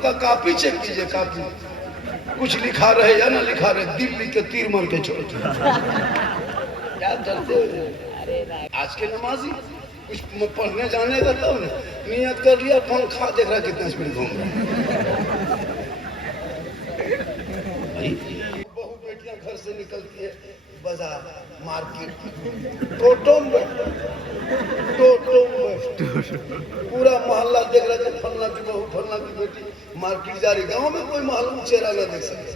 का copy check कीजिए, copy कुछ लिखा रहे या ना लिखा रहे, दिल्ली के तीर मार के छोड़ क्या करते हो आज के नमाजी। कुछ पढ़ने जाने का तब ना नियत कर लिया, पंखा देख रहा कितना स्पीड घूम रहा है। बहु बेटियां घर से निकलती है बाजार मार्केट, टोटो में पूरा मोहल्ला देख रहा है फलना की बहू फलना की बेटी मार्केट जा रही। गांव में कोई मालूम चेहरा ना देख सकते।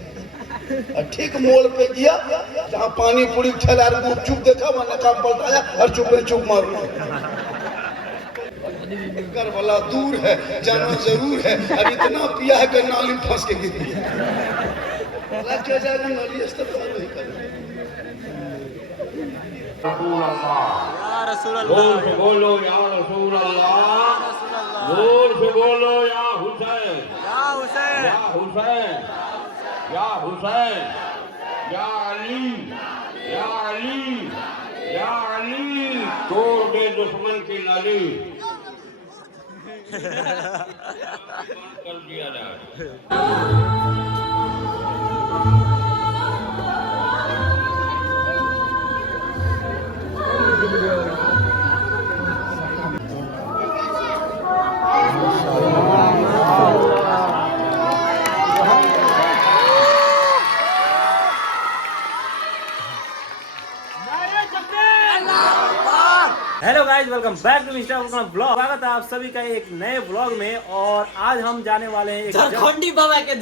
और ठीक मोड़ पे गया जहाँ पानी पूरी ठेला चुप देखा, वहां नकाब पलटाया और चुप में चुप मारू। कर वाला दूर है, जाना जरूर है। अब इतना पिया है कि नाली फंस के गिर गया। क्या जाएगा नाली इस्तेमाल नहीं करना। जोर से बोलो या रसूल अल्लाह, जोर से बोलो या हुसैन, या हुसैन, या हुसैन, या हुसैन, या अली, या अली, या अली, तोड़ दे दुश्मन की नाली। कर दिया जाए। Hello guys, welcome back to mister blog. स्वागत है आप सभी का एक नए ब्लॉग में। और आज हम जाने वाले हैं एक झारखंडी बाबा के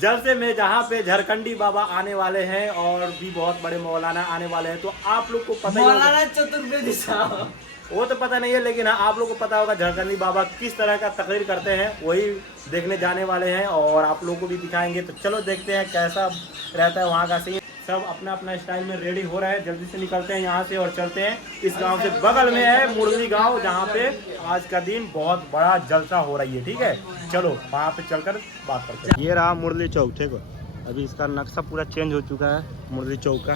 जलसे में, जहाँ पे झारखंडी बाबा आने वाले हैं और भी बहुत बड़े मौलाना आने वाले हैं। तो आप लोग को पता ही मौलाना चतुर्वेदी साहब, वो तो पता नहीं है, लेकिन हाँ आप लोग को पता होगा झारखंडी बाबा किस तरह का तकरीर करते हैं, वही देखने जाने वाले हैं और आप लोग को भी दिखाएंगे। तो चलो देखते हैं कैसा रहता है वहाँ का सीन। सब अपना अपना स्टाइल में रेडी हो रहे हैं, जल्दी से निकलते हैं यहाँ से और चलते हैं। इस गांव से बगल में है मुरली गांव, जहाँ पे आज का दिन बहुत बड़ा जलसा हो रही है। ठीक है, चलो वहाँ पे चलकर बात करते हैं। ये रहा मुरली चौक, ठीक है। अभी इसका नक्शा पूरा चेंज हो चुका है मुरली चौक का।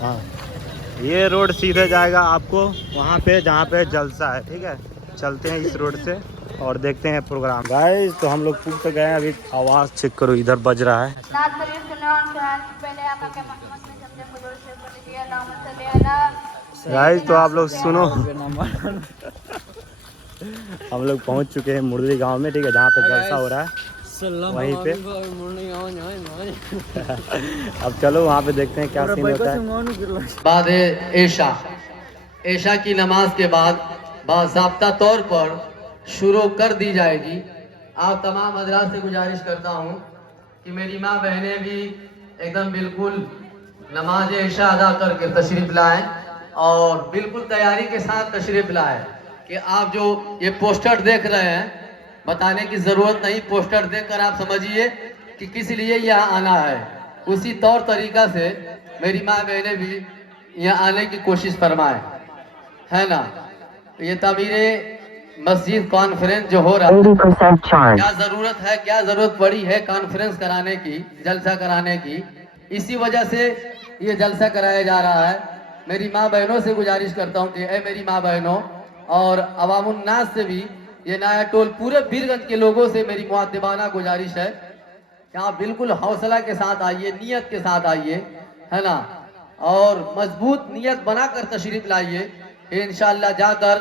हाँ, ये रोड सीधे जाएगा आपको वहाँ पे जहाँ पे जलसा है। ठीक है, चलते हैं इस रोड से और देखते हैं प्रोग्राम। गाइस तो हम लोग पूछ गए हैं, अभी आवाज़ चेक करो, इधर बज रहा है। गाइस तो आप लोग सुनो, हम लोग पहुंच चुके हैं मुरली गांव में। ठीक है, जहाँ पे जलसा हो रहा है वहीं पे। अब चलो वहाँ पे देखते हैं क्या सीन होता है। बाद ऐशा की नमाज के बाद बाज़ाब्ता तौर पर शुरू कर दी जाएगी। आप तमाम हज़रात से गुजारिश करता हूँ कि मेरी माँ बहनें भी एकदम बिल्कुल नमाज ऐशा अदा करके तशरीफ़ लाएं और बिल्कुल तैयारी के साथ तशरीफ़ लाएं। कि आप जो ये पोस्टर देख रहे हैं, बताने की ज़रूरत नहीं, पोस्टर देखकर आप समझिए कि किस लिए यहाँ आना है। उसी तौर तरीक़ा से मेरी माँ बहनें भी यहाँ आने की कोशिश फरमाएं, है ना। ये तामीरे मस्जिद कॉन्फ्रेंस जो हो रहा है, क्या जरूरत है, क्या जरूरत पड़ी है कॉन्फ्रेंस कराने की, जलसा कराने की। इसी वजह से ये जलसा कराया जा रहा है। मेरी माँ बहनों से गुजारिश करता हूँ कि ऐ मेरी माँ बहनों और अवामुन नास से भी, ये नया टोल पूरे बीरगंज के लोगों से मेरी मुअद्दिबाना गुजारिश है कि आप बिल्कुल हौसला के साथ आइए, नियत के साथ आइए, है ना, और मजबूत नियत बनाकर तशरीफ लाइए। इंशाअल्लाह जाकर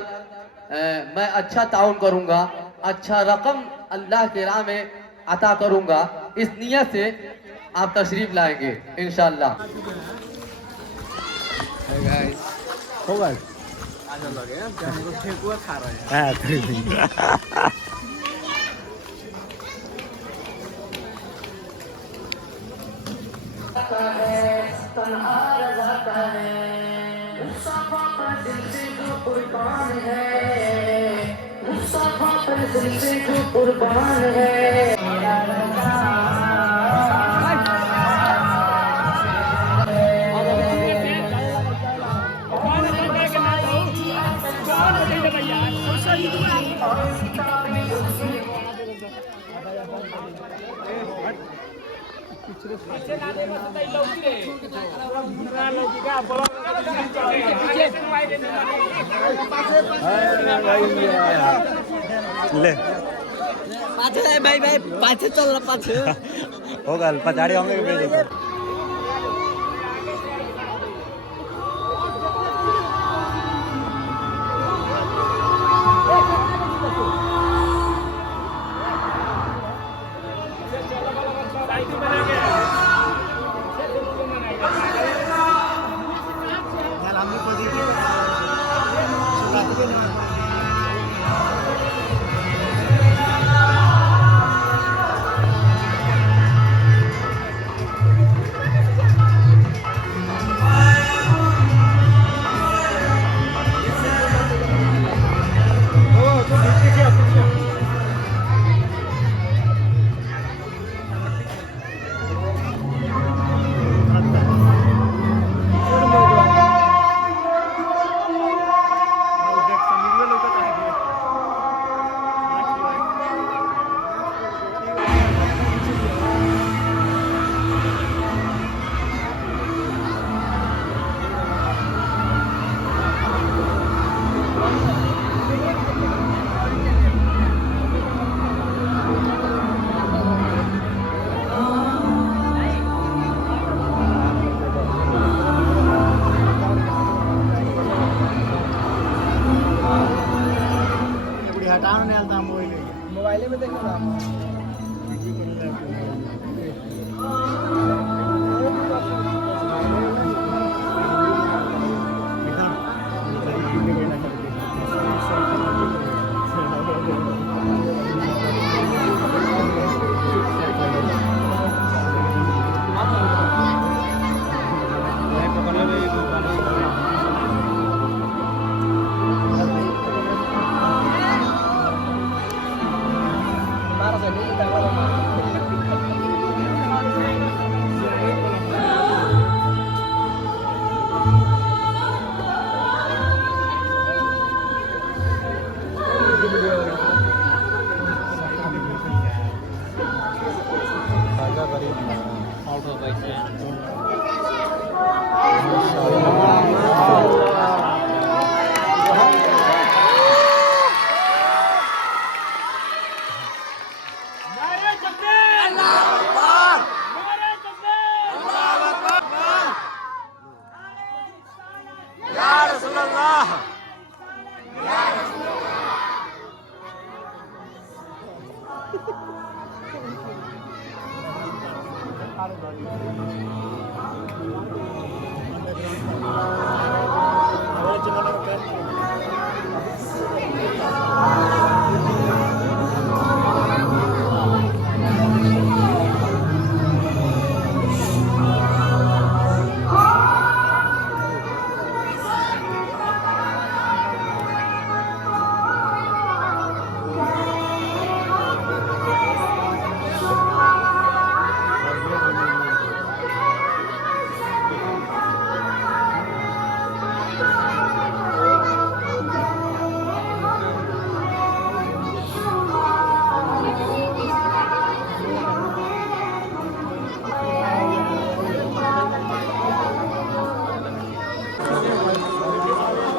मैं अच्छा ताउन करूंगा, अच्छा रकम अल्लाह के राह में अता करूंगा। इस नियत से आप तशरीफ लाएंगे इंशाअल्लाह। होगा खा रहे हैं। कुर्बान है ले पाछे भाई भाई पाछे चल रहा पाछे होगा पचाड़ी होंगे भेजो मोबाइल में देखो ना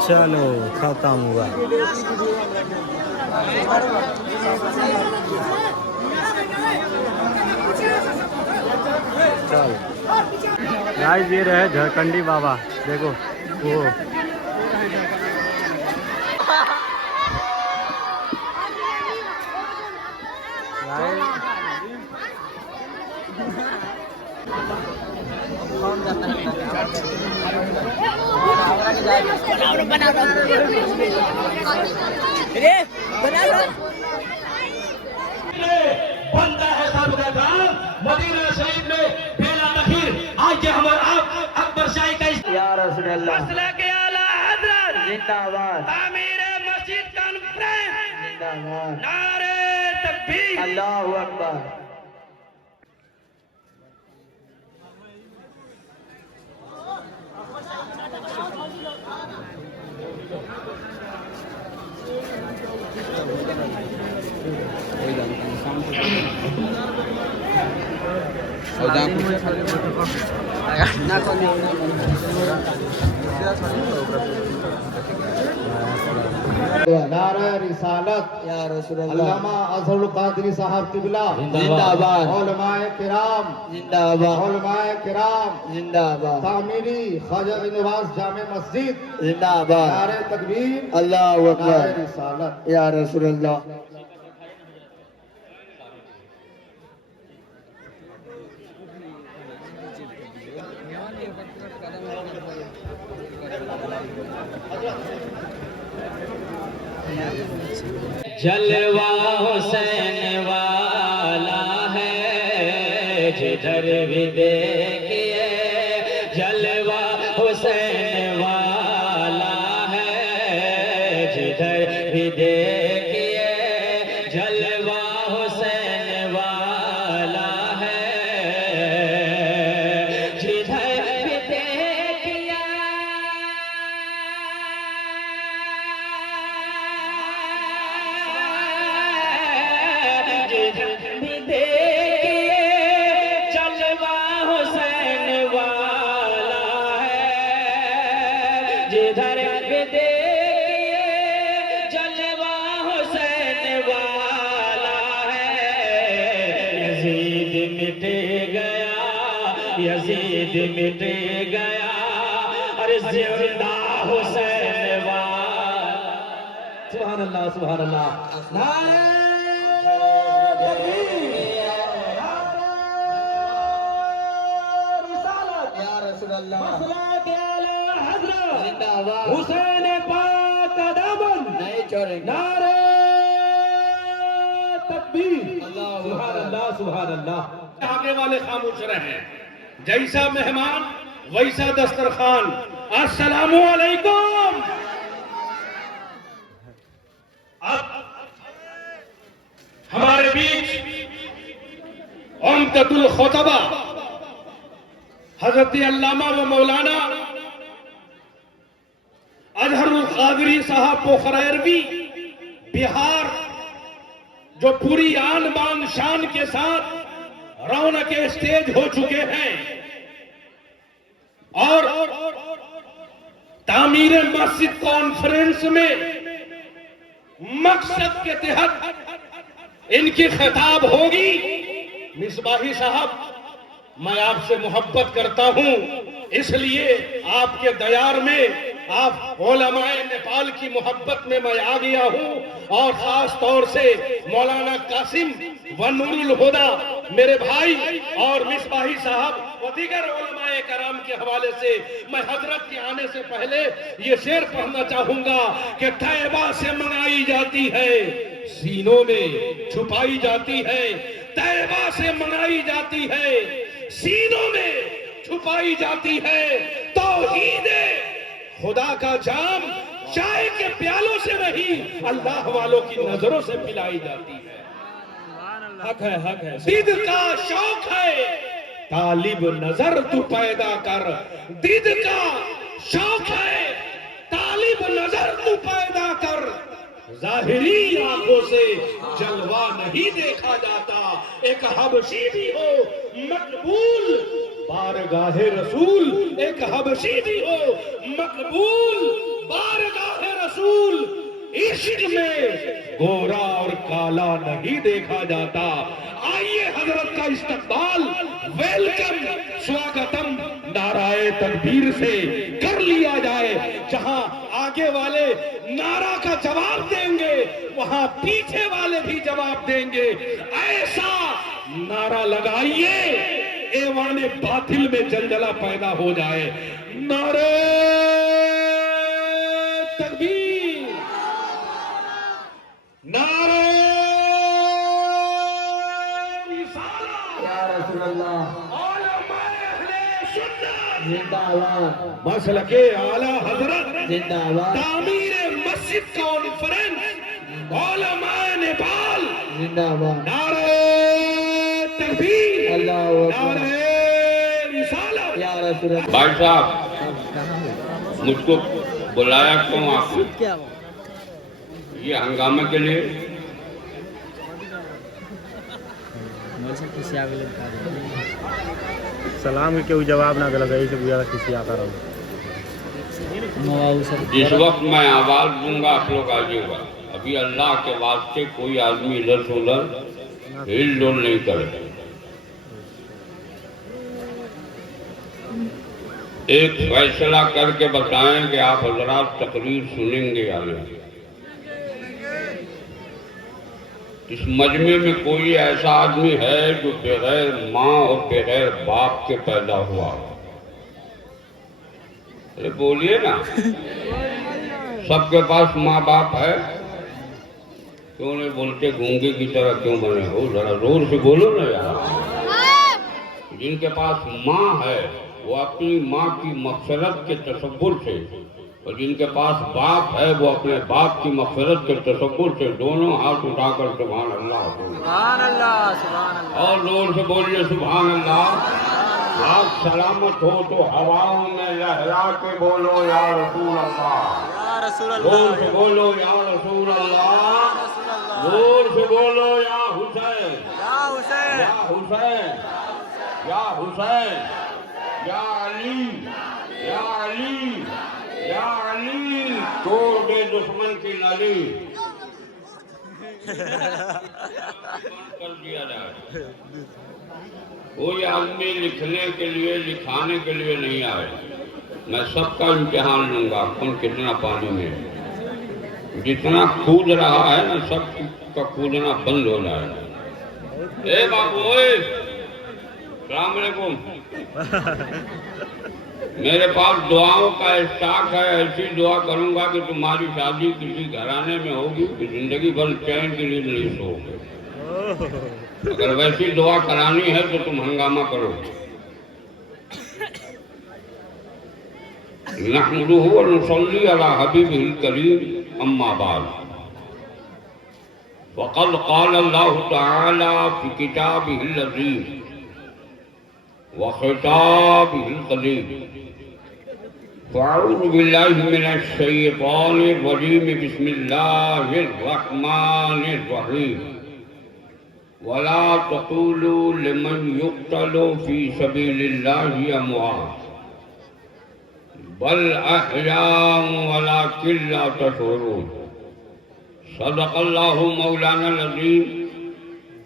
चलो खत्म हुआ चल गाइस ये रहे झारखंडी बाबा देखो वो बनता है सबका काम मदीना शरीफ में बेला नखीर आज के हमारे अकबर शाही का या रसूल अल्लाह मसला के आला हजरत जिंदाबाद आमीर मस्जिद कॉन्फ्रेंस जिंदाबाद नारे तकबीर अल्लाहू अकबर नारा रिसालत या रसूल अल्लामा अजहरुल कादरी साहब किबला जिंदाबाद उलमाए किराम जिंदाबाद उलमाए किराम जिंदाबाद तामीरी ख्वाजा नवाज जामे मस्जिद जिंदाबाद नारे तकबीर अल्लाह नारे अकबर रिसालत या रसूल अल्लाह जलवा हुसैन वाला है जिधर भी देखिए, जलवा हुसैन वाला है जिधर भी देखिए, जलवा हुसैन वाला है जिधर भी देखिए। भी देखिए जलवा हुसैन वाला है, जिधर भी देखिए जलवा हुसैन वाला है। यजीद मिट गया, यजीद मिट गया, अरे जिंदा हुसैन वाला। सुभान अल्लाह, सुभान अल्लाह। हुसैन पाक का दामन नहीं छोड़ेंगे। नारे तकबीर। सुभान अल्लाह, सुभान अल्लाह। आगे वाले खामोश रहे, जैसा मेहमान वैसा दस्तरखान। अस्सलामु अलैकुम। अब हमारे बीच उम्दतुल खुतबा हजरत अल्लामा व मौलाना अजहरुल कादरी साहब पोखरैरवी बिहार, जो पूरी आन बान शान के साथ रौनक स्टेज हो चुके हैं और तामीर मस्जिद कॉन्फ्रेंस में मकसद के तहत इनकी खिताब होगी। मिसबाही साहब, मैं आपसे मोहब्बत करता हूं, इसलिए आपके दयार में, आप उलमाए नेपाल की मोहब्बत में मैं आ गया हूं। और खास तौर से मौलाना कासिम व नूरुल हुदा मेरे भाई और मिसबाही साहब व दीगर उलमाए कराम के हवाले से मैं हजरत के आने से पहले ये शेर पढ़ना चाहूंगा कि तैयबा से मंगाई जाती है, सीनों में छुपाई जाती है। तैयबा से मंगाई जाती है, सीनों में छुपाई जाती है। तौहीद खुदा का जाम चाय के प्यालों से नहीं, अल्लाह वालों की नजरों से पिलाई जाती है। हक है, हक है। दीद का शौक है, तालिब नजर तू पैदा कर। दीद का शौक है, तालिब नजर तू पैदा कर। जाहिरी आंखों से जलवा नहीं देखा जाता। एक हबशी भी हो मकबूल बारगाहे रसूल, एक हबशी भी हो मकबूल बारगाहे रसूल। इश्क में गोरा और काला नहीं देखा जाता। आइए हजरत का इस्तकबाल, वेलकम, स्वागतम नाराए तकबीर से कर लिया जाए। जहां आगे वाले नारा का जवाब देंगे, वहां पीछे वाले भी जवाब देंगे। ऐसा नारा लगाइए एवाने बातिल में जलजला पैदा हो जाए। नारे तकबीर, नारे रिसालत, या रसूल अल्लाह उलमाए अहले सुन्नत जिंदाबाद, मसलके आला हजरत जिंदाबाद, तामीर मस्जिद कॉन्फ्रेंस उलमाए नेपाल जिंदाबाद, नारे तकबीर, अल्लाहु अकबर, नारे रिसालत। या रसूल अल्लाह। भाई साहब, मुझको बुलाया क्यों आपने? क्या ये हंगामे के लिए? सलाम के क्यों जवाब ना गलत है से बुझा किसी आता रहो। जिस वक्त मैं आवाज दूंगा आप लोग आइएगा। अभी अल्लाह के वास्ते कोई आदमी इधर से उधर हिल डोल नहीं करे। एक फैसला करके बताएं कि आप हजरात तकरीर सुनेंगे या नहीं। इस मजमे में कोई ऐसा आदमी है जो बगैर माँ और बगैर बाप के पैदा हुआ? अरे बोलिए ना। सबके पास माँ बाप है, क्यों नहीं बोलते? गूंगे की तरह क्यों बने हो? जरा जोर से बोलो ना यार। जिनके पास माँ है वो अपनी माँ की मग़फ़िरत के तसव्वुर से, और जिनके पास बाप है वो अपने बाप की मग़फ़िरत के तसव्वुर से दोनों हाथ उठाकर सुभान अल्लाह और जोर से बोलिए सुभान अल्लाह। आप सलामत हो तो हवाओं में लहरा के बोलो या रसूल अल्लाह। जोर से बोलो या रसूल अल्लाह। जोर से बोलो या हुसैन, या हुसैन, या हुसैन, या अली, या अली, या अली। तोड़ दे दुश्मन की नाली। कर दिया जाए। कोई आदमी लिखने के लिए लिखाने के लिए नहीं आए। मैं सबका इम्तिहान लूंगा कौन कितना पानी में है। जितना कूद रहा है ना सबका कूदना बंद हो जाए। ए बाबू अस्सलाम वालेकुम। मेरे पास दुआओं का स्टॉक है। ऐसी दुआ करूंगा कि तुम्हारी शादी किसी घराने में होगी कि जिंदगी भर चैन के लिए नहीं सोओगे। अगर वैसी दुआ करानी है तो तुम हंगामा करो। नहमदुहु व नुसल्ली अला हबीबिल करीम अम्मा बाद। वक़द क़ाल अल्लाहु तआला फ़ी किताबिहिल अज़ीज़ व ख़िताबिहिल क़दीम। फ़अऊज़ु बिल्लाहि मिनश शैतानिर रजीम। बिस्मिल्लाहिर रहमानिर रहीम। वला तक़ूलू लिमन युक़्तलू फ़ी सबीलिल्लाहि अमवात बल अहयाउन वलाकिन ला तशऊरून। सदक़ल्लाहु मौलाना अज़ीम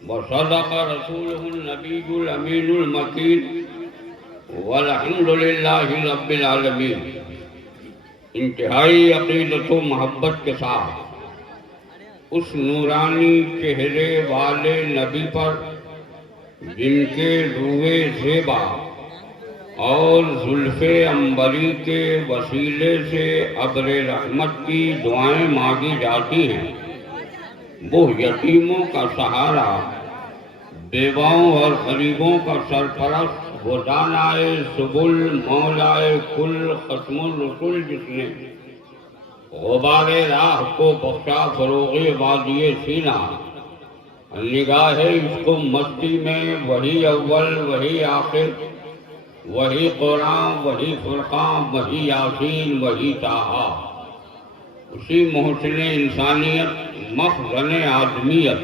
व सदक़ रसूलुहुन नबियुल अमीनुल मकीन वल्हम्दुलिल्लाहि रब्बिल आलमीन। इंतहाई अक़ीदत व मोहब्बत के साथ उस नूरानी चेहरे वाले नबी पर जिनके रूए ज़ेबा और जुल्फ़े अंबरी के वसीले से अब्रे रहमत की दुआएं मांगी जाती हैं, वो यतीमों का सहारा, बेवाओं और गरीबों का सरपरस्त, वो दानाए सुबुल मौलाए कुल खत्मुल रसूल जिसने गुबारे राह को बख्शा फरोग़े वादिये सीना। निगाहे इसको मस्ती में वही अव्वल वही आखिर, वही कुरान वही फुरक़ान वही यासीन वही ताहा। उसी मोहसिन इंसानियत मख़ज़न आदमियत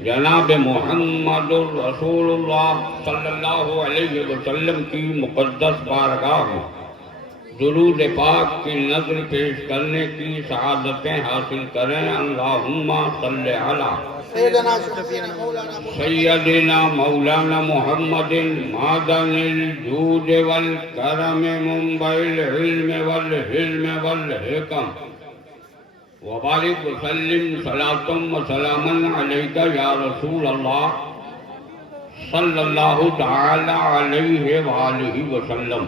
जनाब मुहम्मदुर रसूलुल्लाह सल्लल्लाहु अलैहि वसल्लम की मुक़द्दस बारगाह में दुरूद पाक की नज़र पेश करने की सआदतें हासिल करें। अल्लाहुम्मा सल्लि अला सय्यदिना मौलाना मुहम्मदिन मादनिल जूद वल करम मुंबइल इल्म वल हिल्म वल हिकम व बारिक वसल्लिम सलातम व सलामन अलैका या रसूल अल्लाह सल्लल्लाहु तआला अलैहि व आलिहि वसल्लम।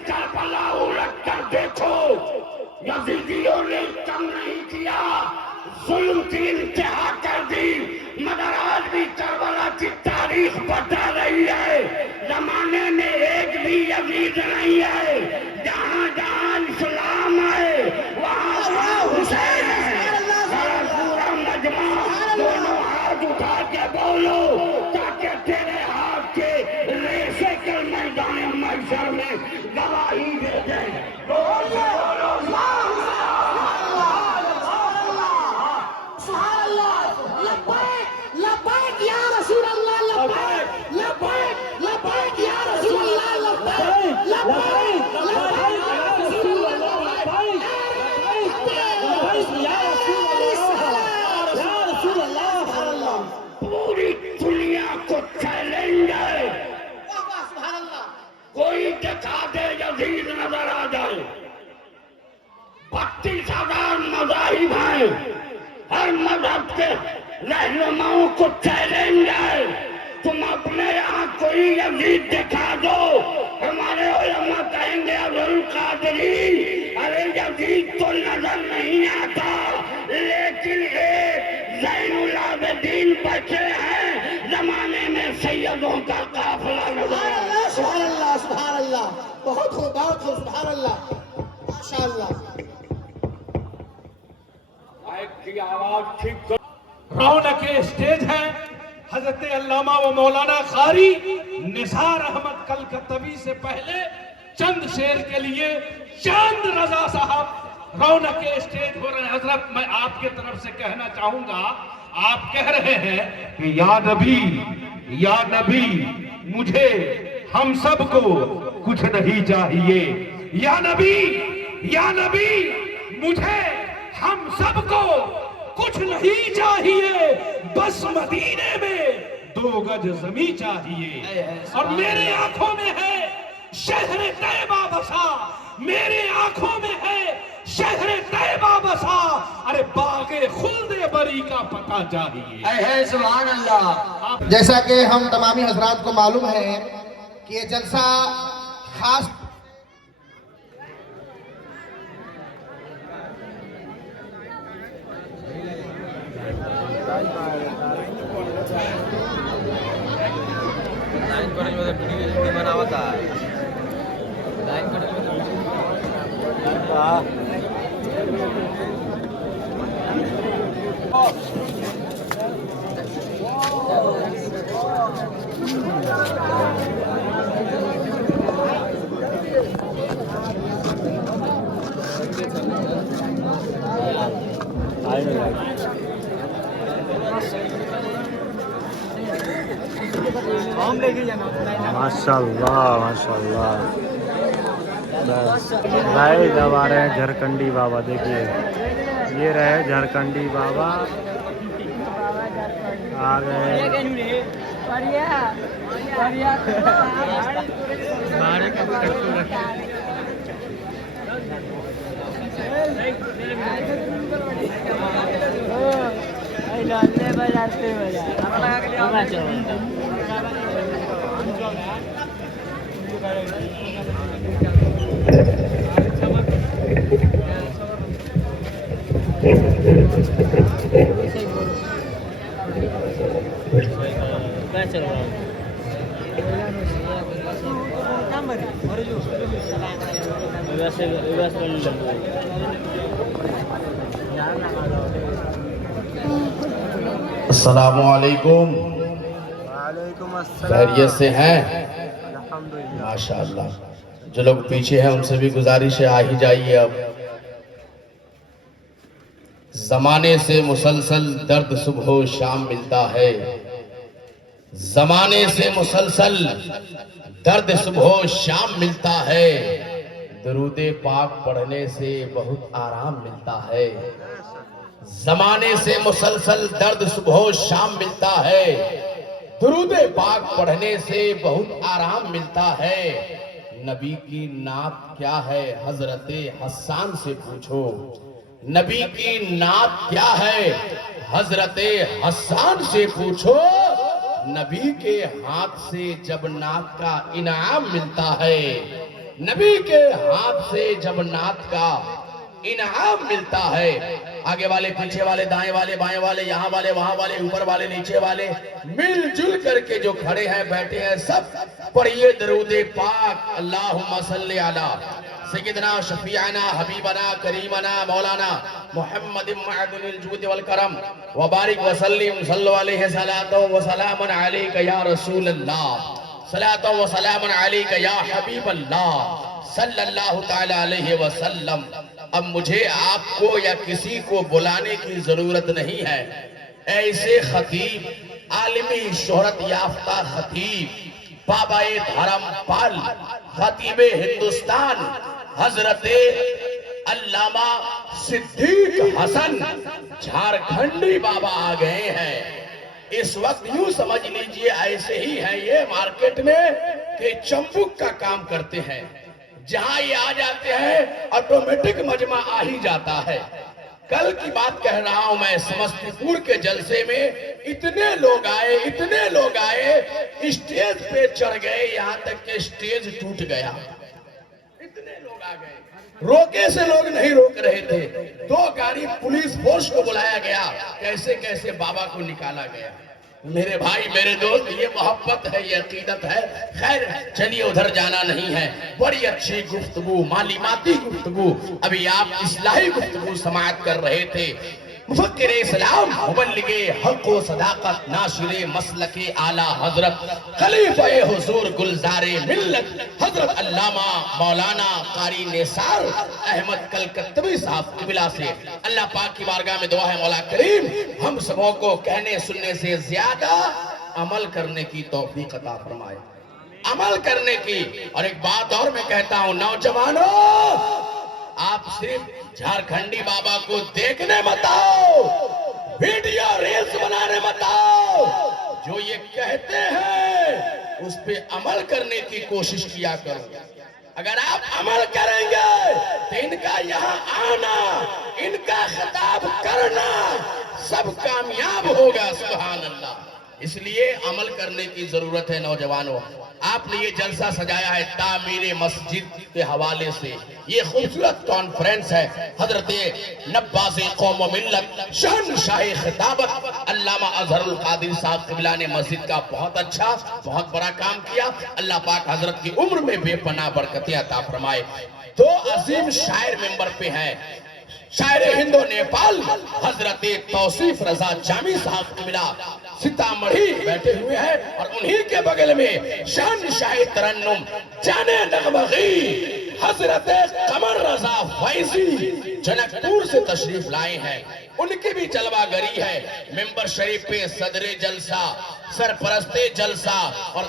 करबला उलट कर देखो, यजीदियों ने कम नहीं किया, जुल्म की इंतहा कर दी, मगर आज भी करबला की तारीख बता रही है। जमाने में एक भी यजीद नहीं है। जहाँ जहाँ इस्लाम है वहाँ हुसैन है। पूरा मजमा दोनों हाथ उठा के बोलो ताकि तेरे हाथ के रेशे के चैलेंज है, कोई दिखा दे यजीद नजर आ जाए। 32,000 मज़ाहिब हैं, हर मजहब के रहनुमाओं को चैलेंज है, तुम अपने यहाँ कोई यजीद दिखा दो। हमारे उलमा कहेंगे अब्दुल कादरी, अरे यजीद तो नजर नहीं आता, लेकिन एक ज़ैनुल आबिदीन बचे हैं, जमाने में सैयदों का काफिला नजर आता। सुभान अल्लाह, सुभान अल्लाह, बहुत खूब, बहुत खूब, सुभान अल्लाह, माशाअल्लाह। की आवाज ठीक कर। रौनक स्टेज है हजरत अल्लामा व मौलाना कारी निसार अहमद कलकत्तवी से पहले चंद शेर के लिए चांद रजा साहब रौनक स्टेज हो रहे हैं। हजरत, मैं आपके तरफ से कहना चाहूंगा, आप कह रहे हैं कि या नबी मुझे हम सबको कुछ नहीं चाहिए, या नबी मुझे हम सबको कुछ नहीं चाहिए, बस मदीने में 2 गज जमी चाहिए। और मेरे आंखों में है शहर तैयबा बसा, मेरे आंखों में है शहर तैयबा बसा, अरे बागे खुल्दे बरी का पता चाहिए। सुभान अल्लाह। जैसा कि हम तमामी हजरात को मालूम है कि ये जलसा खास माशाल्लाह माशाल्लाह। लाइव अब आ रहे हैं झारखंडी बाबा, देखिए ये रहे झारखंडी बाबा आ गए। अस्सलामुअलैकुम, वालेकुम अस्सलाम। खैरियत से हैं? अल्हम्दुलिल्लाह। माशाअल्लाह। जो लोग पीछे हैं उनसे भी गुजारिश है, आ ही जाइए। अब जमाने से मुसलसल दर्द सुबह शाम मिलता है, जमाने से मुसलसल दर्द सुबह शाम मिलता है, दरूदे पाक पढ़ने से बहुत आराम मिलता है। जमाने से मुसलसल दर्द सुबह शाम मिलता है, दरूदे पाक पढ़ने से बहुत आराम मिलता है। नबी की नात क्या है हजरते हसन से पूछो, नबी की नात क्या है हजरते हसन से पूछो। नबी के हाथ से जब नात का इनाम मिलता है, नबी के हाथ से जब नात का इनाम मिलता है, आगे वाले पीछे वाले दाएं वाले बाएं वाले यहाँ वाले वहां वाले ऊपर वाले नीचे वाले मिलजुल करके जो खड़े हैं बैठे हैं सब पढ़िए दरूदे पाक। अल्लाहुम्मा सल्ली अला सय्यदना शफीअना हबीबना करीमना मौलाना मुहम्मद मअदुल जूद वल करम व बारिक व सल्लिम सल्लल्लाहु अलैहि सलातो व सलामुन अलैका या रसूल अल्लाह, सलातो व सलामुन अलैका या हबीब अल्लाह सल्लल्लाहु तआला अलैहि वसल्लम। अब मुझे आपको या किसी को बुलाने की जरूरत नहीं है। ऐसे खतीब, आलमी शोहरत याफ्ता खतीब, बाबाए धर्मपाल, खतीबे हिंदुस्तान हजरते अल्लामा सिद्दीक हसन झारखंडी बाबा आ गए हैं। इस वक्त यूं समझ लीजिए ऐसे ही है ये मार्केट में कि चंबुक का काम करते हैं। जहां ये आ जाते हैं ऑटोमेटिक मजमा आ ही जाता है। कल की बात कह रहा हूं मैं, समस्तीपुर के जलसे में इतने लोग आए, स्टेज पे चढ़ गए, यहां तक के स्टेज टूट गया। इतने लोग आ गए, रोके से लोग नहीं रोक रहे थे। 2 गाड़ी पुलिस फोर्स को बुलाया गया, कैसे कैसे बाबा को निकाला गया। मेरे भाई मेरे दोस्त, ये मोहब्बत है, ये अकीदत है। खैर चलिए, उधर जाना नहीं है। बड़ी अच्छी गुफ्तगू, मालीमाती गुफ्तगू, अभी आप इस्लाही गुफ्तगू समाअत कर रहे थे। मुफक्किर इस्लाम, मुबल्लिगे हक़ व सदाक़त, नाशिरे मसलके आला हजरत, खलीफे हुजूर गुलजारे मिल्लत, हजरत अल्लामा मौलाना कारी निसार अहमद कलकत्तवी साहब क़िबला से अल्लाह पाक की बारगाह में दुआ है, मौला करीम हम सबों को कहने सुनने से ज्यादा अमल करने की तौफीक अता फरमाए, अमल करने की। और एक बात और मैं कहता हूँ, नौजवानों, आप सिर्फ झारखंडी बाबा को देखने मत आओ, वीडियो रील्स बनाने मत आओ। जो ये कहते हैं उस पे अमल करने की कोशिश किया करो। अगर आप अमल करेंगे तो इनका यहाँ आना, इनका खिताब करना सब कामयाब होगा। सुभान अल्लाह। इसलिए अमल करने की जरूरत है। नौजवानों, आपने ये जलसा सजाया है तामीर मस्जिद के हवाले से। ये खूबसूरत कॉन्फ्रेंस है हजरत नब्बाज़े कौम व मिल्लत शहंशाह खिताबत अल्लामा अजहरुल कादिरी साहब क़िबला ने मस्जिद का बहुत अच्छा, बहुत बड़ा काम किया। अल्लाह पाक हजरत की उम्र में बेपनाह बरकतें अता फरमाए। 2 अजीम शायर मेंबर पे हैं, शायर हिंदो नेपाल हजरत तौसीफ रजा जामी साहब क़िबला सीतामढ़ी बैठे हुए हैं, और उन्हीं के बगल में शहंशाह तरन्नुम जाने नगमगी हजरत कमर रजा फैजी जनकपुर से तशरीफ लाए हैं। उनकी भी जलवागरी है। मेंबर शरीफ पे सदरे जलसा, सरपरस्ते जलसा, और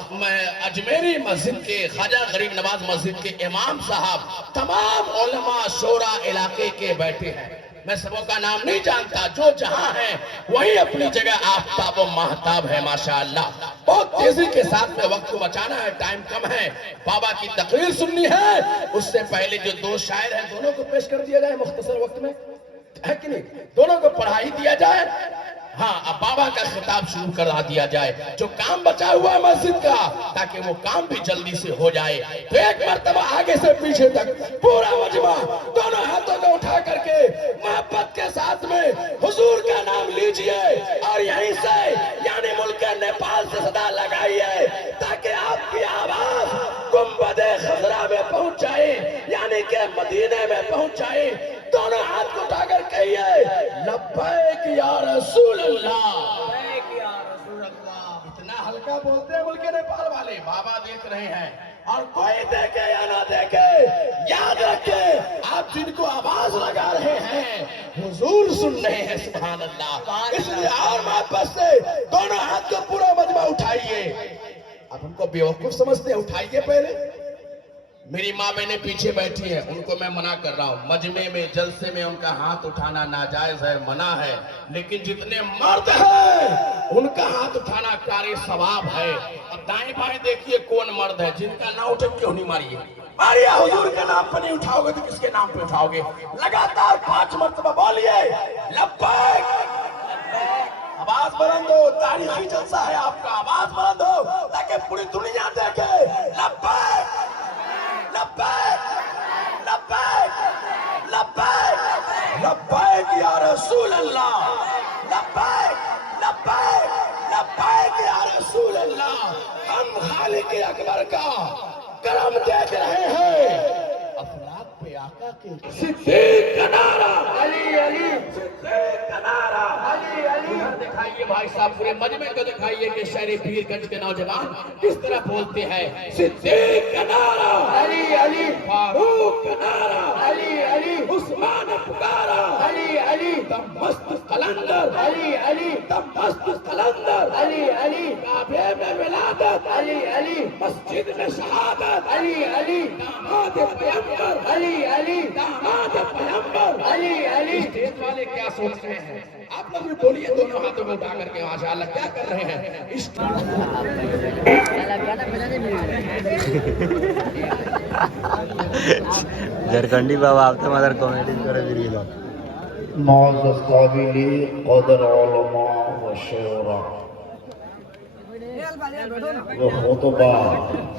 अजमेरी मस्जिद के ख्वाजा गरीब नवाज मस्जिद के इमाम साहब, तमाम उलमा शोरा इलाके के बैठे हैं। मैं सबों का नाम नहीं जानता, जो जहां है वही अपनी जगह आफ्ताब व महताब है। माशाअल्लाह, बहुत तेजी के साथ में वक्त को बचाना है, टाइम कम है, बाबा की तकरीर सुननी है। उससे पहले जो 2 शायर हैं दोनों को पेश कर दिया जाए मुख्तसर वक्त में, है कि नहीं? दोनों को पढ़ाई दिया जाए। हाँ, अब बाबा का खिताब शुरू करा दिया जाए, जो काम बचा हुआ है मस्जिद का, ताकि वो काम भी जल्दी से हो जाए। तो एक मर्तबा आगे से पीछे तक पूरा मजमा दोनों हाथों को उठा करके मोहब्बत के साथ में हुजूर का नाम लीजिए, और यहीं से यानी मुल्क नेपाल से सदा लगाइए, ताकि आपकी आवाज गुंबदे खजरा में पहुंच जाए, यानी कि मदीने में पहुंच जाए। दोनों हाथ को उठाकर कहिए लब्बैक या रसूल अल्लाह। इतना हल्का बोलते हैं मुल्क नेपाल वाले। बाबा देख रहे हैं, और कोई देखे या ना देखे, याद रखे आप जिनको आवाज लगा रहे हैं हुजूर सुन रहे हैं। सुभान अल्लाह। इसलिए और वापस से दोनों हाथ को पूरा मजमा उठाइए। अब हमको बेवकूफ समझते हैं, उठाइए पहले। मेरी माँ बहनें पीछे बैठी हैं, उनको मैं मना कर रहा हूँ। मजमे में जलसे में उनका हाथ उठाना नाजायज है, मना है। लेकिन जितने मर्द हैं उनका हाथ उठाना कारी सवाब है। अब दाएं बाएं देखिए कौन मर्द है जिनका ना उठे, क्यों नहीं मारिए? मारिए। हुजूर के नाम पर नहीं उठाओगे तो किसके नाम पे उठाओगे? लगातार 5 मरतबा बोलिए लब्बैक। आवाज बुलंद हो, तारीखी जलसा है आपका, आवाज बुलंद हो ताकि पूरी दुनिया देखे लब्बैक लब्बैक लब्बैक लब्बैक लब्बैक या रसूल अल्लाह, लब्बैक लब्बैक लब्बैक या रसूल अल्लाह। हम खालिक अकबर का करम देख रहे हैं। अफलाक पे आका के सिद्दीक का नारा, अली अली, सिद्दीक का नारा, अली अली। दिखाइए भाई साहब, पूरे मजमे को दिखाइए कि शहर पीरगंज के नौजवान किस तरह बोलते हैं। सिद्दीक का नारा, अली अली, फारूक का नारा, अली अली, उस्मान पुकारा, अली अली, तब मस्त कलंदर, अली अली, तब मस्त कलंदर, अली अली, काबे में विलादत, अली अली, मस्जिद में शहादत, अली अली, दामाद पैगंबर, अली दामाद पैगंबर स्टेज वाले क्या सोच रहे हैं? आप लोग भी बोलिए दोनों हाथों में उठा करके माशाअल्लाह क्या कर रहे हैं? झारखंडी बाबा आप तो मदर कॉमेडी करे फिर मौजूद काबिली क़दर उलमा व शुरा व खुतबा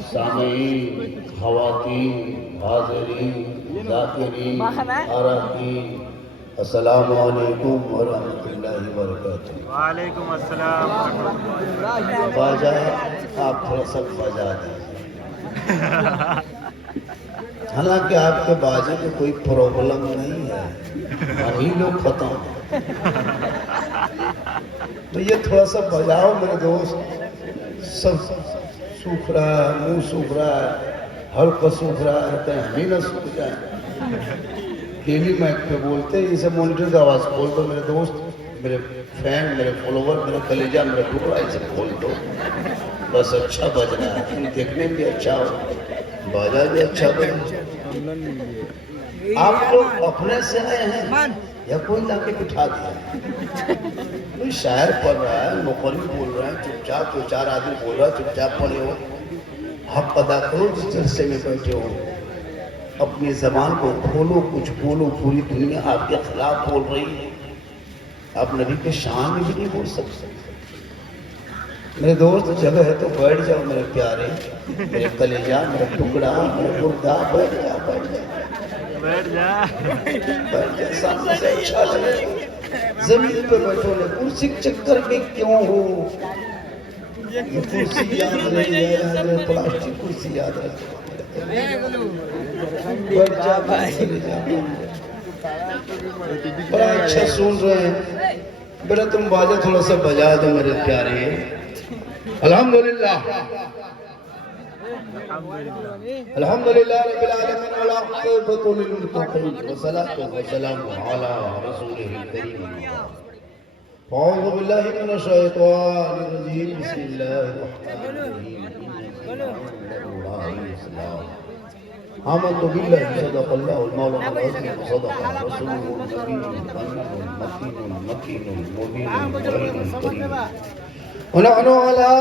सामीईन ख़वातीन हाज़िरीन ज़ाकिरीन अराकीन अस्सलामु अलैकुम व रहमतुल्लाहि व बरकातुहू। वालेकुम अस्सलाम। बाजा आप थोड़ा सा बजा दीजिए। हालांकि आपके बाजे में कोई प्रॉब्लम नहीं है, हम ही लोग खत्म। तो ये थोड़ा सा बजाओ मेरे दोस्त। सब सूख रहा है, मुंह सूख रहा है, हल्का सूख रहा है, कहीं हम ही ना सूख जाए। डेली माइक पे बोलते हैं, इसे मॉनिटर का आवाज़ खोल दो मेरे दोस्त, मेरे फैन, मेरे फॉलोवर, मेरे कलेजा, मेरे टुकड़ा, इसे खोल दो। बस अच्छा बज रहा है, देखने में भी अच्छा हो, बाजा भी अच्छा बजे। आप लोग अपने से आए हैं या कोई लाके बिठा दिया? कोई शायर पढ़ रहा है, मुकर्रिर बोल रहा है, चुपचाप दो चार आदमी बोल रहा है, चुपचाप पढ़े हो। हक अदा करो जिस जलसे में बैठे हो, अपनी जबान को खोलो, कुछ बोलो। पूरी दुनिया आपके खिलाफ बोल रही है, आप नबी के शान में भी नहीं बोल सकते। मेरे दोस्त जगह है तो बैठ जाओ मेरे प्यारे, मेरे कलेजा, मेरा टुकड़ा, मेरा गुर्दा, बैठ जा बैठ जा बैठ जा बैठ जा। सामने से अच्छा लगे, जमीन पे बैठो ना, कुर्सी के चक्कर में क्यों हो? ये कुर्सी याद नहीं है, प्लास्टिक कुर्सी याद रखो। बैठ जा भाई, बड़ा अच्छा सुन रहे हैं। बेटा तुम बाजा थोड़ा सा बजा दो मेरे प्यारे। अल्हम्दुलिल्लाह अल्हम्दुलिल्लाह रब्बिल आलमीन वल आक़िबतु लिल मुत्तक़ीन वस्सलातु वस्सलामु अला रसूलिल करीम। अऊज़ु बिल्लाहि मिनश शैतानिर रजीम। बिस्मिल्लाहिर रहमानिर रहीम। आमन्तु बिल्लाहि सदक़ल्लाहुल मौलाना अज़ीम सदक़ा रसूलुहुल नबीयुल मकीनुल मुबीनुल करीम। वनहनु अला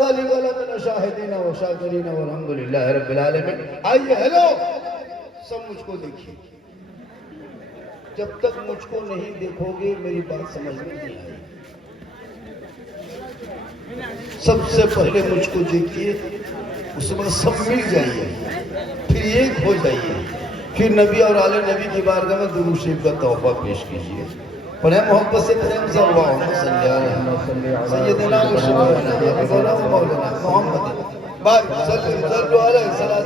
ज़ालिका लमिन शाहिदीन व शाकिरीन वल्हम्दुलिल्लाहि रब्बिल आलमीन। आइए हेलो, सब मुझको देखिए। जब तक मुझको नहीं देखोगे मेरी बात समझ में नहीं आएगी। सबसे पहले मुझको देखिए, उसके बाद सब मिल जाइए, फिर एक हो जाइए, फिर नबी और आले नबी की बारगाह में दुरूद शरीफ का तोहफा पेश कीजिए। प्रेम मोहब्बत से प्रेम सल्लल्लाहु अलैहि वसल्लम सय्यदना व शफीना हबीबना व मौलाना मोहम्मद बारिक सल्लल्लाहु अलैहि वसल्लम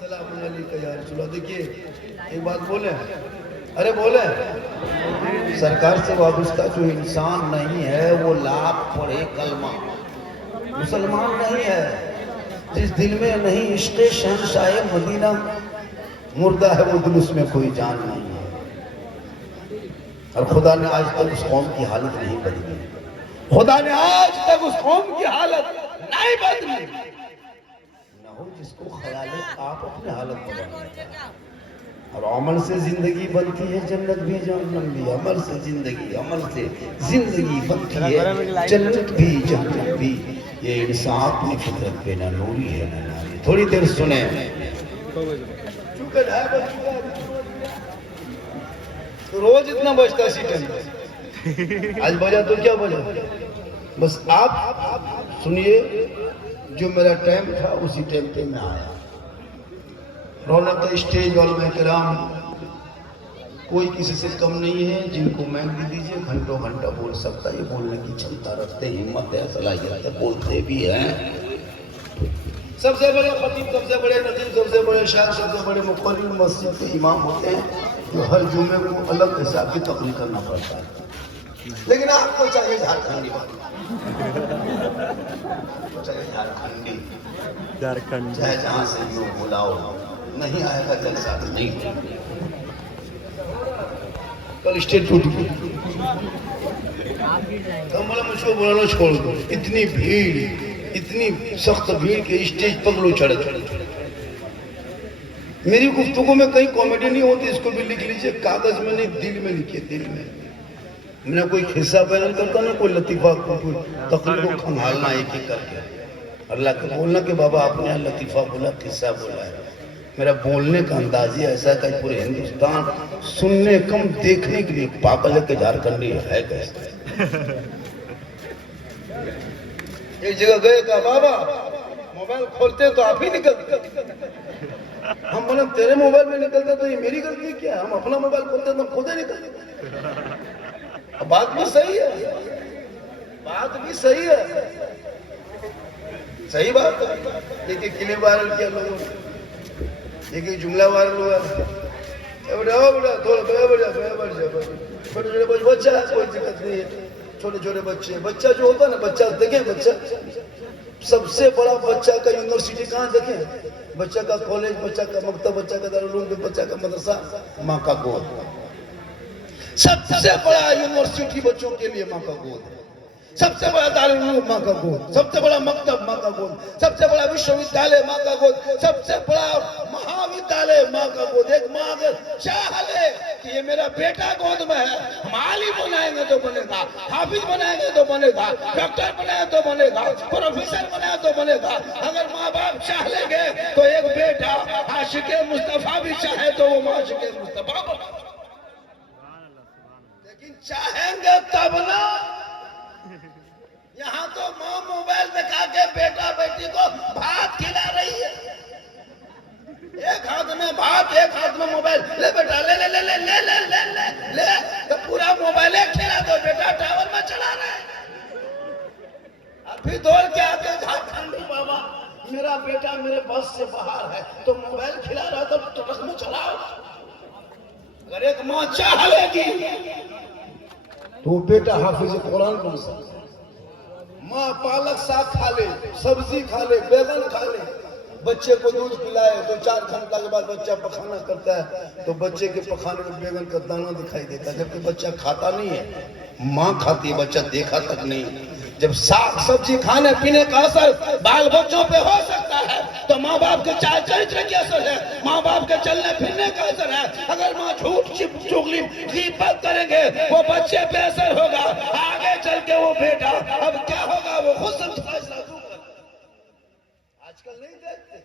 सलाम अलैका या रसूलल्लाह। देखिए एक बात बोले, अरे बोले, सरकार से वाबस्ता जो इंसान नहीं है वो लाख पढ़े कलमा मुसलमान नहीं है। जिस दिल में नहीं इश्क़ शहंशाह मदीना मुर्दा है, वो दिल उसमें कोई जान नहीं है। और खुदा ने आज तक उस कौम की हालत नहीं बदली। खुदा ने आज तक उस कौम की हालत नहीं बदली। न हो जिसको ख्याल है आप अपने हालत बदलें। और अमल से जिंदगी बनती है जन्नत भी जहन्नम भी। अमल से जिंदगी, अमल से जिंदगी बनती है जन्नत भी जहन्नम भी। ये इंसान अपनी फितरत पे ना नूरी है ना नारी। थोड़ी देर सुने। रोज इतना बजता सीटन, आज बजा तो क्या बजा। बस आप सुनिए, जो मेरा टाइम था उसी टाइम पे मैं आया। रौनक स्टेज वालों में किराम, कोई किसी से कम नहीं है। जिनको मैक दे दीजिए घंटों घंटा बोल सकता है, ये बोलने की क्षमता रखते, हिम्मत है, सलाहियत है, बोलते भी हैं। सबसे बड़े खतीब, सबसे बड़े नजीब, सबसे बड़े शायर, सबसे बड़े मुक़र्रिर मस्जिद के इमाम होते हैं, जो हर जुमे को अलग हिसाब की तकरीर करना पड़ता है। लेकिन आपको चाहिए झारखंडी, चाहिए झारखंडी, चाहे जहाँ से भी हो बुलाओ, नहीं आएगा जलसा तो नहीं। कल स्टेज टूट गई, तो बोला मुझको बोलाना छोड़ दो। इतनी भीड़, इतनी सख्त भीड़ के स्टेज पगलू चढ़ गए। मेरी गुफ्तगू में कहीं कॉमेडी नहीं होती, इसको भी लिख लीजिए, कागज में नहीं दिल में लिखिए, दिल में। मैंने कोई खिस्सा बयान करता ना, कोई लतीफा, कोई तकलीफ को खंगालना एक एक करके, अल्लाह के बोलना कि बाबा आपने यहाँ लतीफा बोला, किस्सा बोला है। मेरा बोलने का अंदाज ही ऐसा कि पूरे हिंदुस्तान सुनने कम देखने के लिए पागल है कि झारखंडी है कैसे। एक जगह गए का बाबा मोबाइल खोलते तो आप ही निकलते, हम बोले तेरे मोबाइल में निकलते तो ये मेरी गलती क्या, हम अपना मोबाइल खोलते तो खुद ही निकलते। बात भी सही है, बात भी सही है, सही बात है। एक एक क्लिप वायरल किया लोगों ने, एक एक जुमला वायरल हुआ, थोड़ा छोटे बच्चा है, कोई दिक्कत नहीं है, छोटे छोटे बच्चे, बच्चा जो होता है ना, बच्चा देखे, बच्चा सबसे बड़ा बच्चा का यूनिवर्सिटी कहाँ देखे, बच्चा का कॉलेज, बच्चा का मकतब, बच्चा का दारुल, बच्चा का मदरसा, माँ का गोद। सबसे बड़ा यूनिवर्सिटी बच्चों के लिए माँ का गोद है, सबसे बड़ा दारुल माँ का गोद, सबसे बड़ा मकतब माँ का गोद, सबसे बड़ा विश्वविद्यालय माँ का गोद, सबसे बड़ा महाविद्यालय माँ का गोद। एक माँ अगर चाह ले कि ये मेरा बेटा गोद में है, हम आलिम बनाएंगे तो बनेगा, हाफिज बनाएंगे तो बनेगा, डॉक्टर बनाए तो बनेगा, प्रोफेसर बनाए तो बनेगा। अगर माँ बाप चाह लेंगे तो एक बेटा आशिके मुस्तफा भी चाहे तो वो आशिके मुस्तफा बना, लेकिन चाहेंगे तब ना। यहाँ तो माँ मोबाइल दिखा के बेटा बेटी को भात खिला रही है, एक हाथ में भात, एक हाथ में मोबाइल, ले बेटा ले ले ले ले ले ले ले ले ले, तो पूरा मोबाइल खिला दो, बेटा टावर में चला रहा है। अभी दौड़ के आते झारखंडी बाबा, मेरा बेटा मेरे बस से बाहर है तो मोबाइल खिला रहा तो ट्रक में चलाओ। अगर एक माँ चाह लेगी तो बेटा हाफिज कुरान बन सकता। माँ पालक साग खा ले, सब्जी खा ले, बैगन खा ले, बच्चे को दूध पिलाए तो 4 घंटा के बाद बच्चा पखाना करता है तो बच्चे के पखाने में बैगन का दाना दिखाई देता है, जबकि बच्चा खाता नहीं है, माँ खाती है, बच्चा देखा तक नहीं। जब साग सब्जी खाने पीने का असर बाल बच्चों पे हो सकता है तो माँ बाप के चाल चरित्र के असर है, माँ बाप के चलने फिरने का असर है। अगर माँ झूठ चुगली गीबत करेंगे वो बच्चे पे असर होगा, आगे चल के वो बेटा अब क्या होगा वो खुद फैसला करेगा। आजकल नहीं देखते,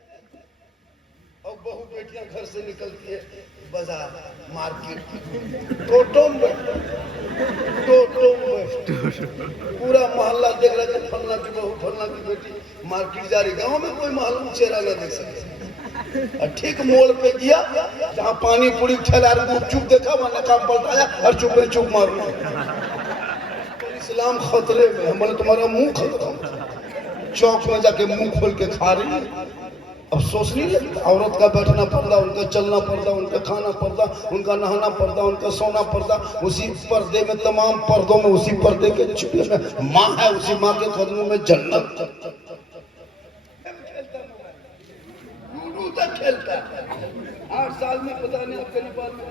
और बहू बेटियां घर से निकलती है बाजार मार्केट, टोटो में पूरा मोहल्ला देख रहा है फलना की बहू फलना की बेटी मार्केट जा रही। गांव में कोई मालूम चेहरा न देख सके। और ठीक मोड़ पे गया जहाँ पानी पूरी ठेला चुप देखा वहां नकाब पलटाया और चुप में चुप मारू। इस्लाम खतरे में, हमारे तुम्हारा मुंह खतरा, चौक में जाके मुंह खोल के खा रही है। अब सोच नहीं लगता, औरत का बैठना पर्दा, उनका चलना पर्दा, उनका खाना पर्दा, उनका नहाना पर्दा, उनका सोना पर्दा, उसी पर्दे में तमाम पर्दों में उसी पर्दे के छुपे में माँ है, उसी माँ के कदमों में जन्नत। तक खेलता है 8 साल में, पता नहीं आपके नेपाल में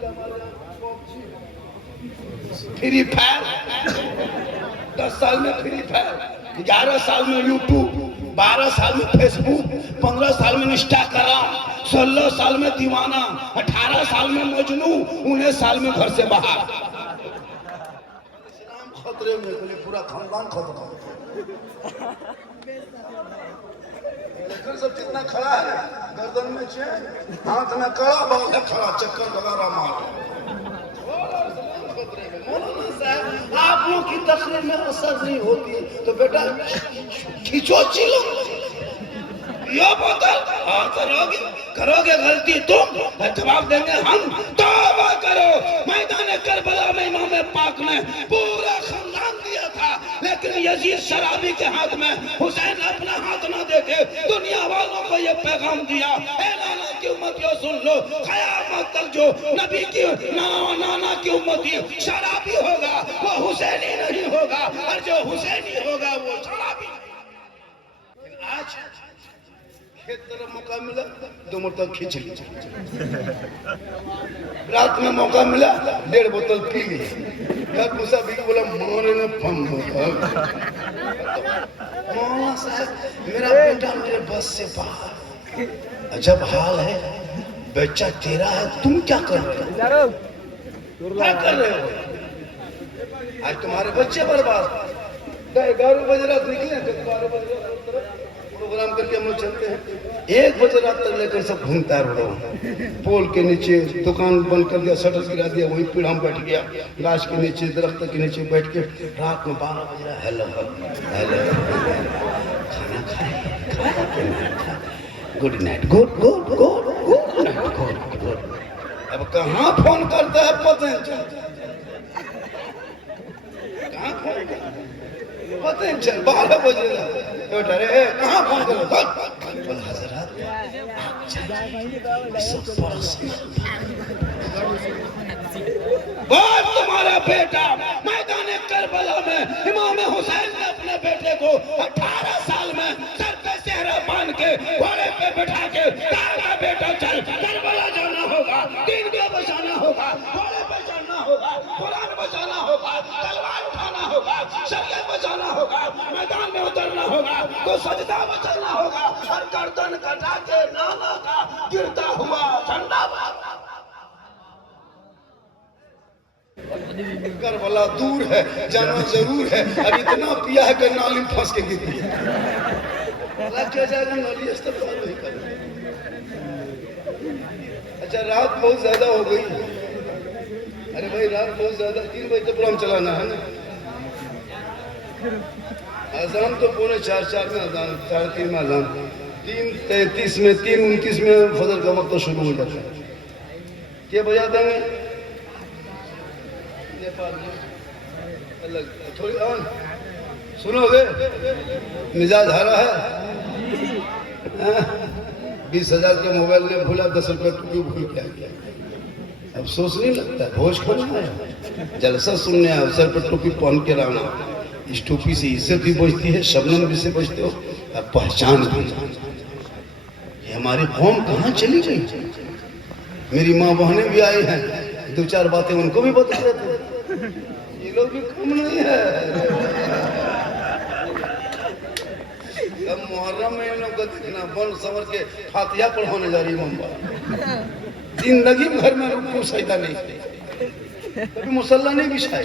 फ्री फायर, 10 साल में फ्री फायर, 11 साल में यूट्यूब, 12 साल में फेसबुक, 15 साल में इंस्टाग्राम, 16 साल में दीवाना, 18 साल में मजनू, 19 साल में घर से बाहर। इस्लाम खतरे में, पूरा खानदान खतरा। लेकिन सब जितना खड़ा है, गर्दन में चेन, हाथ में कड़ा, बाल है खड़ा, चक्कर लगा रहा मार। आप लोग की तकरीर में असर नहीं होती तो बेटा खींचो चिलो, यो बोतल करोगे गलती तुम, जवाब देंगे हम। तौबा करो, मैदान करबला में इमाम पाक ने पूरा खानदान दिया था, लेकिन यजीद शराबी के हाथ में हुसैन अपना हाथ ना देके दुनिया वालों को ये पैगाम दिया, ए नाना की उम्मतियों सुन लो, कयामत तक जो नबी की नाना की उम्मती शराबी होगा वो हुसैनी नहीं होगा, और जो हुसैनी होगा वो शराबी। आज खेत तरफ मौका मिला 2 बोतल खींच ली, रात में मौका मिला 1.5 बोतल पी ली, घर घुसा भी बोला मोरे ने मौलाना साहब मेरा बेटा मेरे बस से बाहर। अजब हाल है, बच्चा तेरा है, तुम क्या कर रहे हो? क्या कर रहे हो? आज तुम्हारे बच्चे बर्बाद। 11 बजे रात निकले, 12 बजे रात प्रोग्राम करके हम लोग चलते हैं। 1 बजे रात तक लेकर सब घूमता है रोड, पोल के नीचे दुकान बंद कर दिया, शटर गिरा दिया, वहीं पीढ़ा में बैठ गया, गाछ के नीचे, दरख्त के नीचे बैठ के रात में 12 बजे हेलो हेलो, खाना खाए, good night, good good good good night, good good. अब कहाँ फोन करता है पता नहीं चलता, कहाँ फोन करता है पता नहीं चल। 12 बजे अरे कहाँ फोन कर हजरत तुम्हारा बेटा मैदान करबला में इमाम हुसैन ने अपने बेटे को 18 साल में सर पे सेहरा बांध के घोड़े पे बैठा के कहा, बेटा चल करबला जाना होगा, दीन को बचाना होगा, घोड़े पे चढ़ना होगा, कुरान बचाना होगा, तलवार उठाना होगा, शरीयत बचाना होगा, मैदान में उतरना होगा, तो सजदा बचाना होगा, हर गर्दन कटा के नाना का गिरता हुआ झंडा। करबला दूर है, जाना जरूर है, अब इतना पिया है कि नाली फंस के गिर गया। क्या जाएगा नाली इस्तेमाल नहीं कर। अच्छा रात बहुत ज्यादा हो गई, अरे भाई रात बहुत ज्यादा, 3 बजे तक प्रोग्राम चलाना है ना। अजान तो 3:45 में अजान, 3:30 में अजान, 3:33 में, 3:29 में फजर का वक्त तो शुरू हो जाता है। क्या बजा देंगे नेपाल में अलग थोड़ी ऑन सुनोगे, मिजाज हारा है। 20,000 के मोबाइल में भूला, 10 रुपये टूपी भूल के आ गया। अब सोच नहीं लगता, भोज खोलना है, जलसा सुनने है, सर पर टोपी पहन के रहना। इस टोपी से इज्जत भी बचती है, शबनम भी से बचते हो, अब पहचान भी। ये हमारी कौम कहाँ चली गई? मेरी माँ बहनें भी आई हैं, 2-4 बातें उनको भी बता देते। ये लोग भी कम नहीं है। अब मुहर्रम में इन लोग को देखना, बन सवर के फातिहा पढ़ाने जा रही है मम्मा। जिंदगी भर में रुकू सजदा नहीं, कभी मुसल्ला नहीं बिछाए,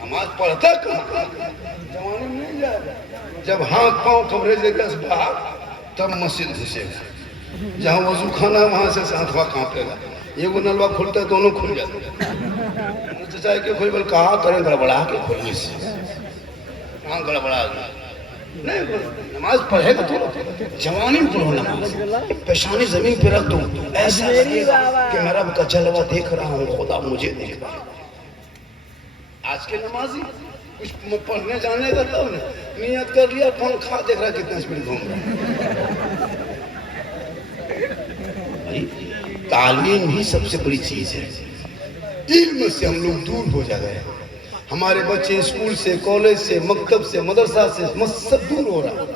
नमाज पढ़ता जमाने में नहीं जाए। जब हाथ पांव कवरेज देगा बाहर, तब मस्जिद घुसेगा। जहाँ वजू खाना है वहां से हाथवा कांपेगा, एगो नलवा खुलता है, दोनों खुल जाते हैं। चाहे के खोल, कहा करें गड़बड़ा के खोलने से, कहाँ गड़बड़ा गया नहीं। नमाज पढ़ेगा तो जवानी में पढ़ो नमाज, पेशानी जमीन पे रख दो, ऐसा लगेगा कि मैं रब का जलवा देख रहा हूँ, खुदा मुझे देख रहा है। आज के नमाजी कुछ पढ़ने जाने का तब ना नियत कर लिया, पंखा देख रहा कितना स्पीड घूम रहा। तालीम ही सबसे बड़ी चीज है। इल्म से हम लोग दूर हो जा गए, हमारे बच्चे स्कूल से, कॉलेज से, मकतब से, मदरसा से सब दूर हो रहा।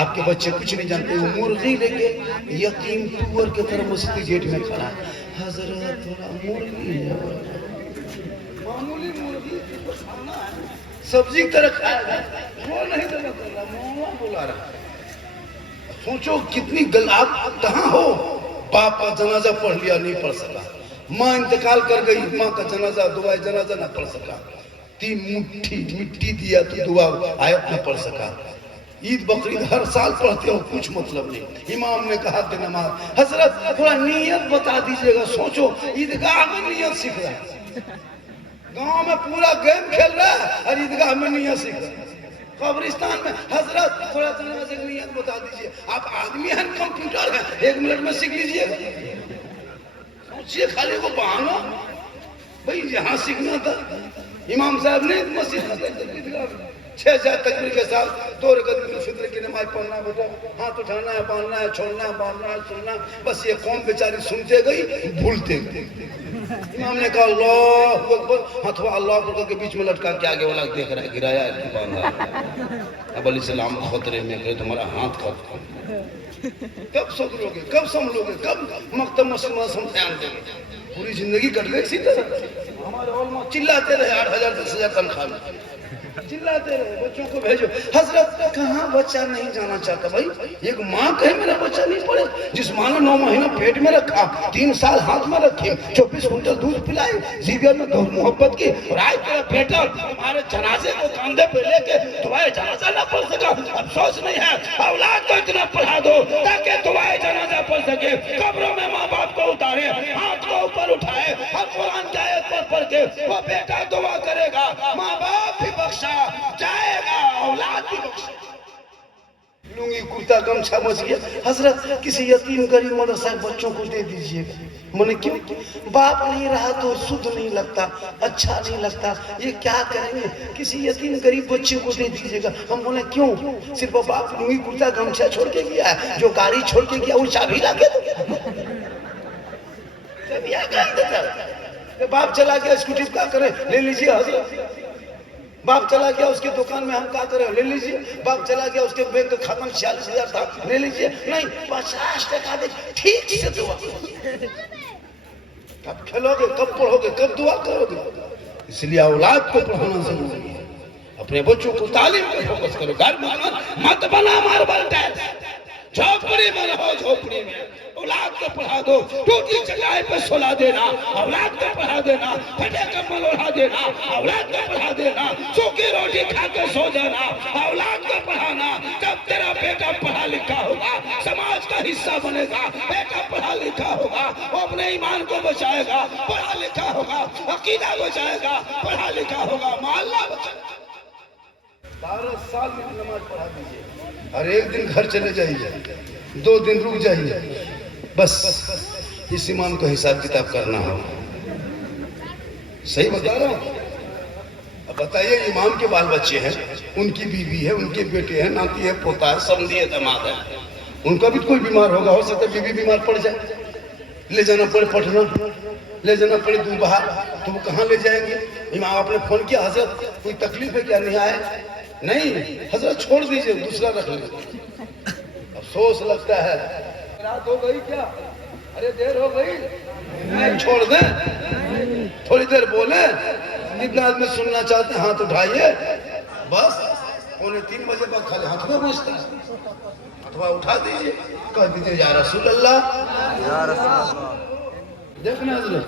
आपके बच्चे कुछ नहीं जानते, वो मुर्गी लेके यतीम टूअर के तरह मस्जिद गेट में खड़ा है। हजरत थोड़ा मुर्गी है, मामूली मुर्गी सब्जी की तरह खाएगा, वो नहीं देना, मुंह बुला रहा। सोचो कितनी गल, आप कहाँ हो? बाप का जनाजा पढ़ लिया, नहीं पढ़ सका। माँ इंतकाल कर गई, माँ का जनाजा, दुआ जनाजा ना पढ़ सका। 3 मुट्ठी मिट्टी दिया तो दुआ आयत न पढ़ सका। ईद बकरीद हर साल पढ़ते हो, कुछ मतलब नहीं। इमाम ने कहा कि नमाज, हजरत थोड़ा नियत बता दीजिएगा। सोचो ईदगाह में नियत सीख रहा है, गांव में पूरा गेम खेल रहा है और ईदगाह में नियत सीख रहा है। कब्रिस्तान में हजरत थोड़ा नमाज की नियत बता दीजिए। आप आदमी हैं, कंप्यूटर है, 1 मिनट में सीख लीजिएगा। सोचिए खाली को बहाना, भाई यहाँ सीखना था। इमाम साहब ने मस्जिद में 6 तकबीर के साथ 2 रकात में फित्र की नमाज पढ़ना, बेटा हाथ उठाना है, बांधना है, छोड़ना है, बांधना है, सुनना। बस ये कौम बेचारी सुनते गई, भूलते गई। इमाम ने कहा अल्लाहु अकबर, हथवा अल्लाह अकबर के बीच में लटका के आगे वाला देख रहा है, गिराया है कि बांधा। अब अली सलाम खतरे में गए, तुम्हारा हाथ खतरे। कब सुधरोगे, कब संभलोगे, कब मकतब मस्जिद हम ध्यान देंगे? पूरी जिंदगी कट गई इसी तरह। हमारे चिल्लाते रहे 8,000 10,000 तनख्वाह में। चिल्लाते रहे बच्चों को भेजो। हजरत कहाँ बच्चा नहीं जाना चाहता भाई? एक माँ कहे मेरा बच्चा नहीं पढ़े, जिस माँ ने 9 महीना पेट में रखा, 3 साल हाथ में रखे, 24 कुंटल दूध पिलाए, जीवन में तो मोहब्बत की, और आज तेरा बेटा तुम्हारे जनाजे को कंधे पे लेके तुम्हारे जनाजा ना पढ़ सका, अफसोस नहीं है? औलाद को इतना पढ़ा दो ताकि तुम्हारे जनाजा पढ़ सके, कब्रों में माँ बाप को उतारे, हाथ को ऊपर उठाए और कुरान की आयत पर पढ़ के वो बेटा दुआ करेगा, माँ बाप भी बख्शा जाएगा, औलाद भी बख्शा। लुंगी कुर्ता गमछा मच गया। हजरत किसी यतीम गरीब मदरसा बच्चों को दे दीजिएगा। मैंने क्यों? बाप नहीं रहा तो शुद्ध नहीं लगता, अच्छा नहीं लगता, ये क्या करेंगे? किसी यतीम गरीब बच्चे को दे दीजिएगा। हम बोले क्यों? सिर्फ बाप लुंगी कुर्ता गमछा छोड़ के गया है, जो गाड़ी छोड़ के गया वो चाबी ला के तो बाप चला गया, स्कूटी क्या करे? ले लीजिए हजरत। बाप चला गया, उसके दुकान में हम क्या करें? ले लीजिए। बाप चला गया, उसके बैंक खाता में 46,000 था, ले लीजिए। नहीं, 50 टका दे, ठीक से दुआ। कब खेलोगे, कब पढ़ोगे, कब दुआ करोगे? इसलिए औलाद को पढ़ाना जरूरी है। अपने बच्चों को तालीम पर फोकस करो। घर में मत बना मार्बल टाइल्स, झोपड़ी में रहो, झोपड़ी में औलाद को पढ़ा दो। टूटी चटाई पे सुला देना, औलाद को पढ़ा देना। फटे कम्बल ओढ़ा देना, औलाद को पढ़ा देना। सूखी रोटी खा के सो जाना, औलाद को पढ़ाना। जब तेरा बेटा पढ़ा लिखा होगा, समाज का हिस्सा बनेगा। बेटा पढ़ा लिखा होगा, वो अपने ईमान को बचाएगा। पढ़ा लिखा होगा, अकीदा बचाएगा। पढ़ा लिखा होगा, मोहल्ला बचाएगा। 12 साल में नमाज पढ़ा दीजिए और एक दिन घर चले जाइए, 2 दिन रुक जाइए, बस इस ईमान को हिसाब किताब करना हो। सही बता रहा हूँ? अब बताइए, इमाम के बाल बच्चे हैं, उनकी बीवी है, उनके बेटे हैं, नाती है, पोता है, समधी है, दामाद है। उनका भी कोई बीमार होगा, हो सकता है बीवी बीमार पड़ जाए, ले जाना पड़े पटना, ले जाना पड़े दूर बाहर, तो वो कहाँ ले जाएंगे? इमाम आपने फोन किया, हजरत कोई तकलीफ है क्या? नहीं आए? नहीं हजरत छोड़ दीजिए, दूसरा रख लीजिए। अफसोस लगता है, रात हो गई क्या? अरे देर हो गई, नहीं छोड़ दें, थोड़ी देर बोले। जितना आदमी सुनना चाहते हैं हाथ उठाइए, बस 2:45 बजे बाद खाली हाथ में बजता है, अथवा उठा दीजिए, कह दीजिए या रसूल अल्लाह, या रसूल अल्लाह। देखना हजरत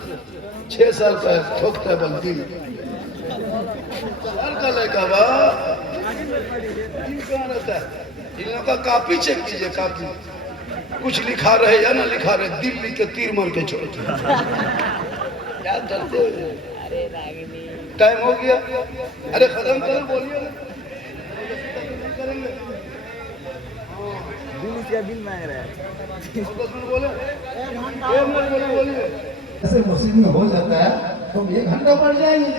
6 साल का है, ठोकता है बल्कि का लड़का बा रहता है। इन लोगों का कापी चेक कीजिए, कापी कुछ लिखा रहे या ना लिखा रहे, दिल्ली के तीर मार के छोड़ क्या करते हो? टाइम हो गया, अरे खत्म करो, बोलिए करेंगे। बिल मांग रहा है, बोलिए। ऐसे मस्जिद में हो जाता है तो 1 घंटा बढ़ जाएंगे,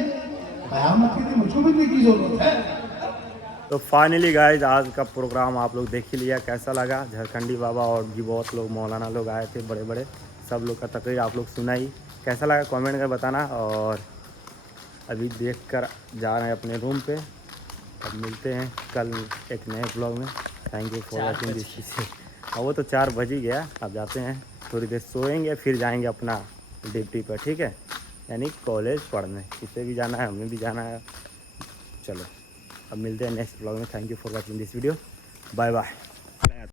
कयामत के दिन मुझको भी की जरूरत है। तो फाइनली गाइज आज का प्रोग्राम आप लोग देख ही लिया, कैसा लगा? झारखंडी बाबा और भी बहुत लोग, मौलाना लोग आए थे, बड़े बड़े, सब लोग का तकरीर आप लोग सुना ही। कैसा लगा कमेंट कर बताना। और अभी देख कर जा रहे हैं अपने रूम पे, अब मिलते हैं कल एक नए ब्लॉग में। Thank you for watching this. अब वो तो 4 बज ही गया, अब जाते हैं, थोड़ी देर सोएंगे, फिर जाएंगे अपना ड्यूटी पर, ठीक है? यानी कॉलेज पढ़ने, किसे भी जाना है, हमें भी जाना है। चलो अब मिलते हैं नेक्स्ट ब्लॉग में। Thank you for watching this video, bye bye.